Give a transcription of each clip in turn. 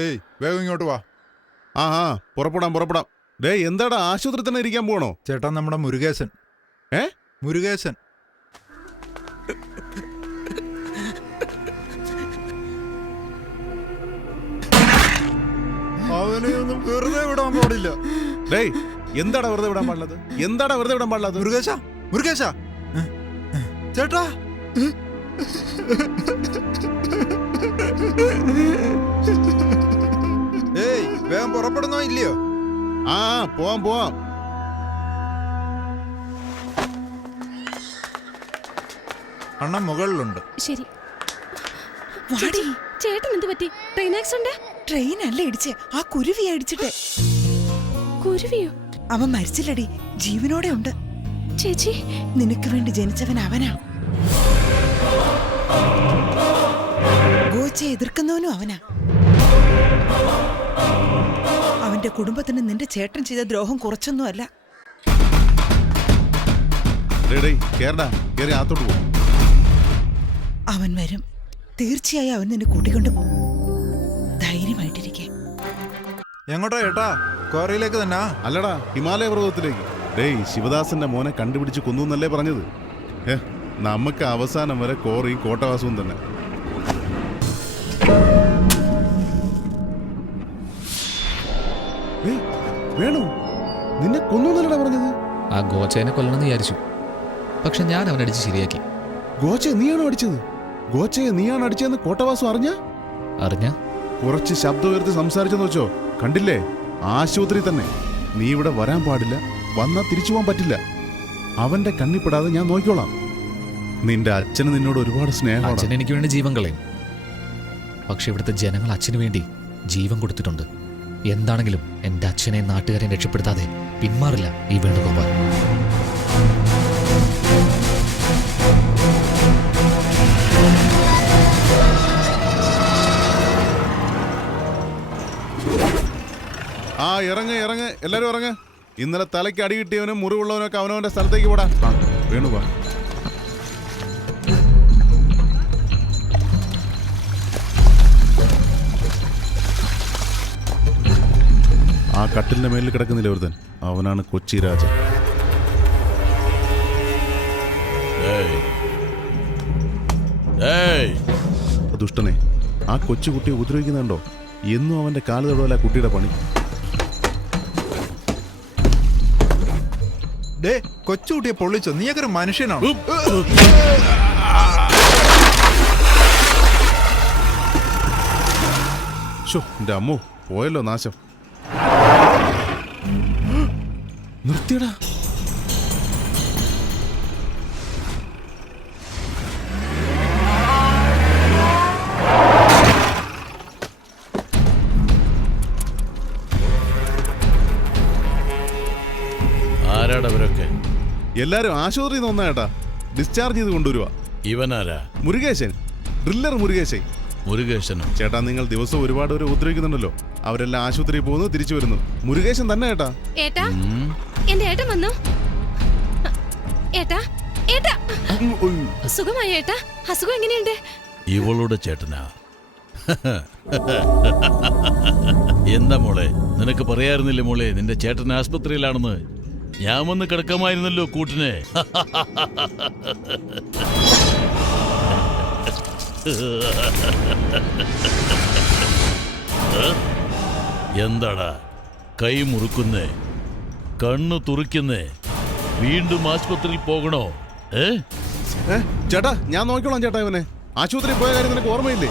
ഏയ് വേഗം ഇങ്ങോട്ട് വാ. പുറപ്പെടാം. ഡേ എന്താടാ ആശുപത്രി തന്നെ ഇരിക്കാൻ പോണോ? ചേട്ടാ നമ്മുടെ മുരുകേശൻ. മുരുകേശൻ അവനെ ഒന്നും വെറുതെ വിടാൻ പാടില്ല. ഡേയ് എന്താടാ വെറുതെ വിടാൻ പാടില്ലത്? മുരുകേശ ചേട്ടാ. ഏയ് വേഗം പുറപ്പെടുന്നോ ഇല്ലയോ? പോവാം. അണ്ണൻ മുകളിലുണ്ട്. ശരി. ചേട്ടൻ എന്ത് പറ്റി? Train accident? ട്രെയിൻ അല്ല ഇടിച്ചേ, ആ കുരുവിയെ ഇടിച്ചിട്ടെ. കുരുവിയോ? അവൻ മരിച്ചില്ലടി, ജീവനോടെ ഉണ്ട്. ചേച്ചി, നിനക്ക് വേണ്ടി ജനിച്ചവൻ അവനാ. ഗോച്ചയെ എതിർക്കുന്നവനും അവനാ. അവന്റെ കുടുംബത്തിന് നിന്റെ ചേട്ടൻ ചെയ്ത ദ്രോഹം കുറച്ചൊന്നും അല്ല. അവൻ വരും, തീർച്ചയായും അവൻ നിന്നെ കൂട്ടിക്കൊണ്ടു പോകും. ധൈര്യമായിട്ടിരിക്കെ. എങ്ങോട്ടാ ചേട്ടാ? ക്വാറിയിലേക്ക് തന്നെ? അല്ലടാ, ഹിമാലയ പർവ്വതത്തിലേക്ക്. ഡേയ് ശിവദാസന്റെ മോനെ കണ്ടുപിടിച്ച് കൊന്നു എന്നല്ലേ പറഞ്ഞത്? നമുക്ക് അവസാനം വരെ കോറിയും കോട്ടവാസവും തന്നെ. വേണു, നിന്നെ കൊന്നു എന്നല്ലടാ പറഞ്ഞത്? ആ ഗോച്ചേനെ കൊല്ലണമെന്ന് വിചാരിച്ചു, പക്ഷെ ഞാൻ അവനടിച്ച് ശരിയാക്കി. ഗോച്ചയെ നീയാണോ അടിച്ചത്? ഗോച്ചയെ നീയാണ് അടിച്ചതെന്ന് കോട്ടവാസു അറിഞ്ഞ? കുറച്ച് ശബ്ദം ഉയർത്തി സംസാരിച്ചെന്ന് വെച്ചോ, കണ്ടില്ലേ? ആശുപത്രി തന്നെ. നീ ഇവിടെ വരാൻ പാടില്ല, വന്നാൽ തിരിച്ചു പോകാൻ പറ്റില്ല. അവന്റെ കണ്ണിപ്പെടാതെ ഞാൻ നോക്കിക്കോളാം. നിന്റെ അച്ഛന് നിന്നോട് ഒരുപാട് സ്നേഹം. അച്ഛൻ എനിക്ക് വേണ്ടി ജീവൻ കളയും, പക്ഷെ ഇവിടുത്തെ ജനങ്ങൾ അച്ഛന് വേണ്ടി ജീവൻ കൊടുത്തിട്ടുണ്ട്. എന്താണെങ്കിലും എന്റെ അച്ഛനെ നാട്ടുകാരെ രക്ഷപ്പെടുത്താതെ പിന്മാറില്ല ഈ വേണുഗോപാൽ. ഇറങ്ങ് എല്ലാരും ഇറങ്ങ്. ഇന്നലെ തലയ്ക്ക് അടി കിട്ടിയവനും മുറിവുള്ളവനൊക്കെ അവനവന്റെ സ്ഥലത്തേക്ക് പോടാ. വേണുവാ. ആ കട്ടിലിന്റെ മേലിൽ കിടക്കുന്നില്ല ഒരുത്തൻ, അവനാണ് കൊച്ചി രാജൻ. ദുഷ്ടനെ, ആ കൊച്ചുകുട്ടിയെ ഉപദ്രവിക്കുന്നുണ്ടോ? എന്നും അവന്റെ കാല് തൊടുവല്ല കുട്ടിയുടെ പണി. കൊച്ചുകുട്ടിയെ പൊള്ളിച്ചോ? നീയൊക്കെ ഒരു മനുഷ്യനാണ്. എന്റെ അമ്മോ, പോയല്ലോ നാശം. നിർത്തിയടാ. ആരാടവരൊക്കെ? എല്ലാരും ആശുപത്രിയിൽ നിന്ന് വന്നാ ചേട്ടാ, ഡിസ്ചാർജ് ചെയ്ത് കൊണ്ടുവരുവാ. ഇവനാരാ? മുരുകേശൻ, ഡ്രില്ലർ മുരുകേശൻ. മുരുകേശനോ? ചേട്ടാ, നിങ്ങൾ ദിവസം ഒരുപാട് പേര് ഉപദ്രവിക്കുന്നുണ്ടല്ലോ. അവരെല്ലാം ആശുപത്രിയിൽ പോകുന്നു, തിരിച്ചു വരുന്നു. മുരുകേശൻ തന്നെ ചേട്ടാ. ഏട്ടാ, എന്റെ ഏട്ടൻ വന്നു. ഏട്ടാ, സുഖമായ ഏട്ടാ? അസുഖം എങ്ങനെയുണ്ട്? ഇവളുടെ ചേട്ടനാ. എന്താ മോളെ, നിനക്ക് പറയാറുന്നില്ലേ മോളെ നിന്റെ ചേട്ടൻ ആസ്പത്രിയിലാണെന്ന്? ഞാൻ വന്ന് കിടക്കാമായിരുന്നല്ലോ കൂട്ടിനെ. എന്താടാ കൈ മുറുക്കുന്നേ, കണ്ണു തുറിക്കുന്നേ? വീണ്ടും ആശുപത്രിയിൽ പോകണോ? ചേട്ടാ, ഞാൻ നോക്കിക്കോളാം ചേട്ടാ. ഇവനെ ആശുപത്രിയിൽ പോയ കാര്യം നിനക്ക് ഓർമ്മയില്ലേ?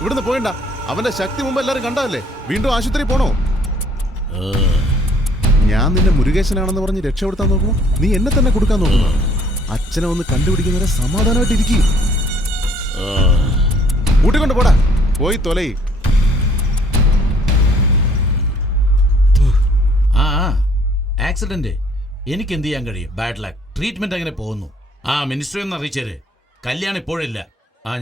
ഇവിടുന്ന് പോയിണ്ട. അവന്റെ ശക്തി മുമ്പ് എല്ലാരും കണ്ടതല്ലേ. വീണ്ടും ആശുപത്രി പോണോ? ഞാൻ നിന്നെ മുരുകേശനാണെന്ന് പറഞ്ഞ് രക്ഷപ്പെടുത്താൻ നോക്കുമോ നീ എന്നെ തന്നെ കൊടുക്കാൻ നോക്കുന്നു. അച്ഛനെ ഒന്ന് കണ്ടുപിടിക്കുന്നവരെ സമാധാനമായിട്ട് ഇരിക്കും. കൂട്ടിക്കൊണ്ട് പോടാ, പോയി തൊലയി. ആക്സിഡന്റ് എനിക്ക് എന്ത് ചെയ്യാൻ കഴിയും? Bad luck. ട്രീറ്റ്മെന്റ് അങ്ങനെ പോകുന്നു. മിനിസ്റ്ററി ഒന്ന് അറിയിച്ചേര്. കല്യാണം ഇപ്പോഴില്ല.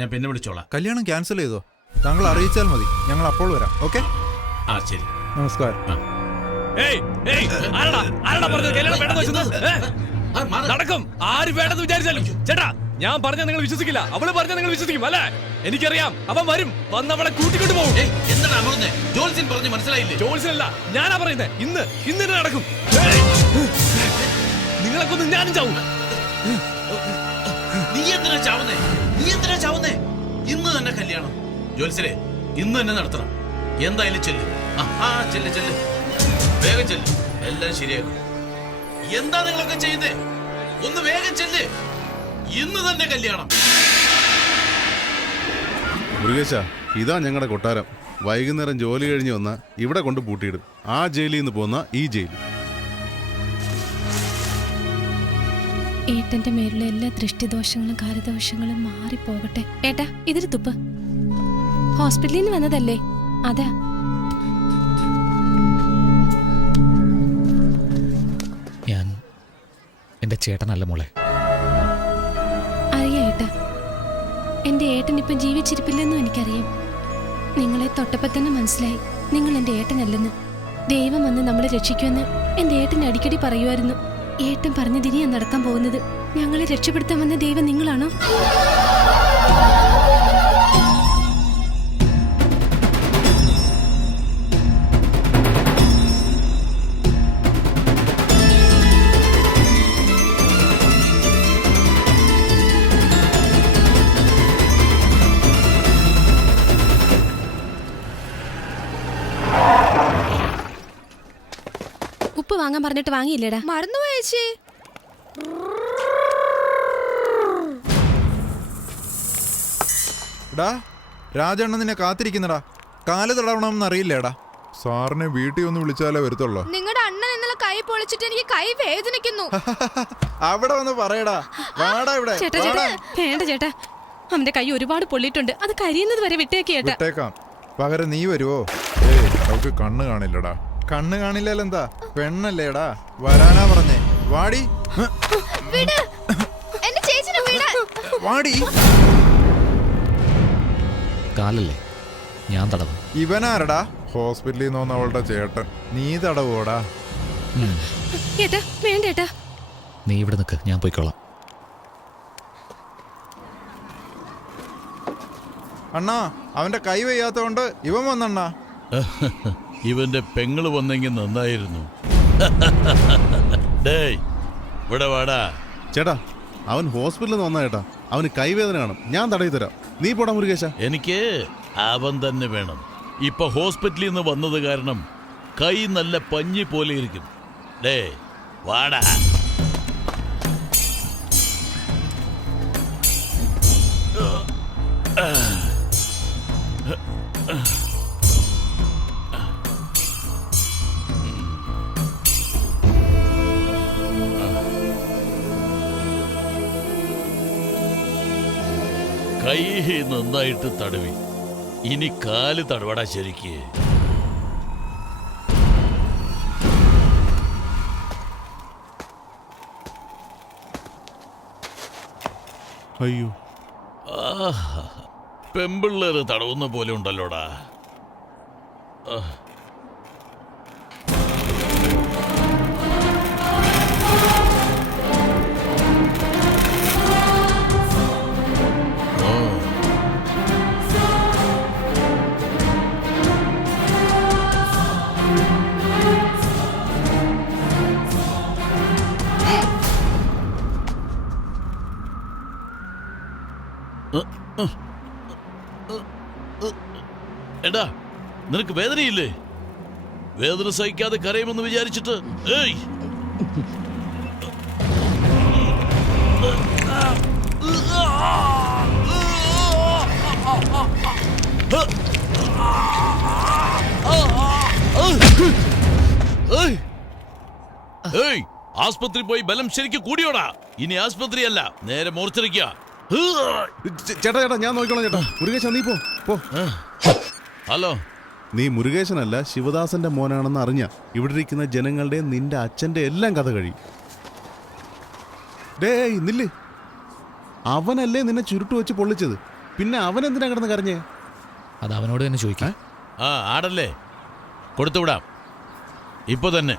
ഞാൻ പിന്നെ വിളിച്ചോളാം. കല്യാണം ക്യാൻസൽ ചെയ്തോ? താങ്കൾ അറിയിച്ചാൽ മതി, ഞങ്ങൾ അപ്പോൾ വരാം. ഓക്കെ, ശരി. നമസ്കാരം. നടക്കും. ആര് വേണ്ടെന്ന് വിചാരിച്ചാലും ചേട്ടാ ഞാൻ പറഞ്ഞാൽ നിങ്ങൾ വിശ്വസിക്കില്ല, അവള് പറഞ്ഞാൽ നിങ്ങൾ വിശ്വസിക്കും അല്ലേ? എനിക്കറിയാം, അവൻ വരും, വന്ന് അവളെ കൂട്ടിക്കൊണ്ട് പോകും. എന്താണ് അമർന്നേ? ജോത്സ്യൻ പറഞ്ഞു മനസ്സിലായില്ലേ? ജോത്സ്യനല്ല, ഞാനാ പറയുന്നത്. ഇന്ന് തന്നെ നടക്കും. നിങ്ങളെ കൊന്ന് ഞാനും ചാവും. നീ എന്തിനാ ചാവുന്നേ? ഇന്ന് തന്നെ കല്യാണം. ജോത്സ്യരെ, ഇന്ന് തന്നെ നടത്തണം. എന്തായാലും ചെല്ല്. ചെല്ല്, വേഗം ചെല്ല്, എല്ലാം ശരിയാക്കും. എന്താ നിങ്ങളൊക്കെ ചെയ്യുന്നേ? ഒന്ന് വേഗം ചെല്ല്. ഇന്ന് തന്നെ കല്യാണം. മുരുകേശ, ഇതാ ഞങ്ങളുടെ കൊട്ടാരം. വൈകുന്നേരം ജോലി കഴിഞ്ഞ് വന്ന ഇവിടെ കൊണ്ട് പൂട്ടിയിടും. ആ ജയിലിൽ നിന്ന് പോന്ന ഈ ജയിൽ. ഏട്ടന്റെ മേലുള്ള എല്ലാ ദൃഷ്ടിദോഷങ്ങളും കാലദോഷങ്ങളും മാറിപ്പോകട്ടെ. ഏട്ടാ, ഇതൊരു തുപ്പ്. ഹോസ്പിറ്റലിൽ നിന്ന് വന്നതല്ലേ, അതാ. ഞാൻ എൻ്റെ ചേട്ടനല്ല മോളെ. അറിയാം ഏട്ടാ, എന്റെ ഏട്ടൻ ഇപ്പം ജീവിച്ചിരിപ്പില്ലെന്നും എനിക്കറിയാം. നിങ്ങളെ തൊട്ടപ്പം തന്നെ മനസ്സിലായി നിങ്ങൾ എന്റെ ഏട്ടനല്ലെന്ന്. ദൈവം വന്ന് നമ്മളെ രക്ഷിക്കുമെന്ന് എന്റെ ഏട്ടൻ അടിക്കടി പറയുമായിരുന്നു. ഏട്ടൻ പറഞ്ഞതിനിയാ നടക്കാൻ പോകുന്നത്. ഞങ്ങളെ രക്ഷപ്പെടുത്താൻ വന്ന ദൈവം നിങ്ങളാണോ? ഉപ്പ് വാങ്ങാൻ പറഞ്ഞിട്ട് വാങ്ങിയില്ലേടാ? മറന്നുപോയേച്ചി. എടാ, രാജണ്ണ നിന്നെ കാത്തിരിക്കുന്നടാ. കാല് തടവണമെന്ന് അറിയില്ലേടാ. സാറിനെ വീട്ടിൽ ഒന്ന് വിളിച്ചാലേ വരുത്തുള്ളൂ. നിങ്ങളുടെ അണ്ണൻ ഇന്നലെ കൈ പൊളിച്ചിട്ട് എനിക്ക് കൈ വേദനിക്കുന്നു. അവിടെ വന്ന് പറയടാ. വാടാ ഇവിടെ. ചേട്ടാ ചേട്ടാ, വേണ്ട ചേട്ടാ, അവന്റെ കൈ ഒരുപാട് പൊള്ളിയിട്ടുണ്ട്. അത് കരിയുന്നത് വരെ വിട്ടേക്കേട്ടാ. വിട്ടേക്കാം. പകരം നീ വരുവോ? അവൾക്ക് കണ്ണ് കാണില്ലടാ. കണ്ണ് കാണില്ലെന്താ? പെണ്ണല്ലേടാ, വരാനാ പറഞ്ഞേ. വാടി, വാടി. കാലല്ലേ, ഞാൻ തടവും. ഇവനാരടാ? ഹോസ്പിറ്റലിൽ നിന്ന് വന്ന അവളുടെ ചേട്ടൻ. നീ തടവോടാ? ഏട്ടാ വേണ്ട ഏട്ടാ. നീ ഇവിടെ നിൽക്ക്, ഞാൻ പോയിക്കോളാം. അണ്ണാ, അവന്റെ കൈ വയ്യാത്തോണ്ട് ഇവൻ വന്നണ്ണാ. ഇവന്റെ പെങ്ങള് വന്നെങ്കിൽ നന്നായിരുന്നു. ഡേയ്, ഇവിടെ വാടാ. ചേട്ടാ, അവൻ ഹോസ്പിറ്റലിൽ നിന്ന് വന്നാ ചേട്ടാ. അവന് കൈവേദന കാണും. ഞാൻ തടയി തരാം. നീ പോടാ മുരുകേശ. എനിക്ക് അവൻ തന്നെ വേണം. ഇപ്പൊ ഹോസ്പിറ്റലിൽ നിന്ന് വന്നത് കാരണം കൈ നല്ല പഞ്ഞി പോലെ ഇരിക്കും. ഡേ വാടാ. കൈ നന്നായിട്ട് തടവി. ഇനി കാല് തടവടാ ശരിക്ക്. അയ്യോ, പെമ്പിള്ളേര് തടവുന്ന പോലെ ഉണ്ടല്ലോടാ. എടാ, നിനക്ക് വേദനയില്ലേ? വേദന സഹിക്കാതെ കരയുമെന്ന് വിചാരിച്ചിട്ട് ഏയ് ആസ്പത്രി പോയി ബലം ശരിക്കും കൂടിയോടാ. ഇനി ആസ്പത്രിയല്ല, നേരെ മോർച്ചറിക്കുക. ചേട്ടാ ചേട്ടാ, ഞാൻ നോക്കിക്കോളാം ചേട്ടാ. മുരുകേശ, നീ പോ. ഹലോ, നീ മുരുകേശനല്ല, ശിവദാസന്റെ മോനാണെന്ന് അറിഞ്ഞ ഇവിടെ ഇരിക്കുന്ന ജനങ്ങളുടെ നിന്റെ അച്ഛന്റെ എല്ലാം കഥ കഴിയും. ഡേയ് നില്ല്. അവനല്ലേ നിന്നെ ചുരുട്ടു വെച്ച് പൊള്ളിച്ചത്. പിന്നെ അവൻ എന്തിനാ കിടന്ന് കരഞ്ഞേ? അത് അവനോട് തന്നെ ചോദിക്കാം. ആടല്ലേ, കൊടുത്തുവിടാം ഇപ്പൊ തന്നെ.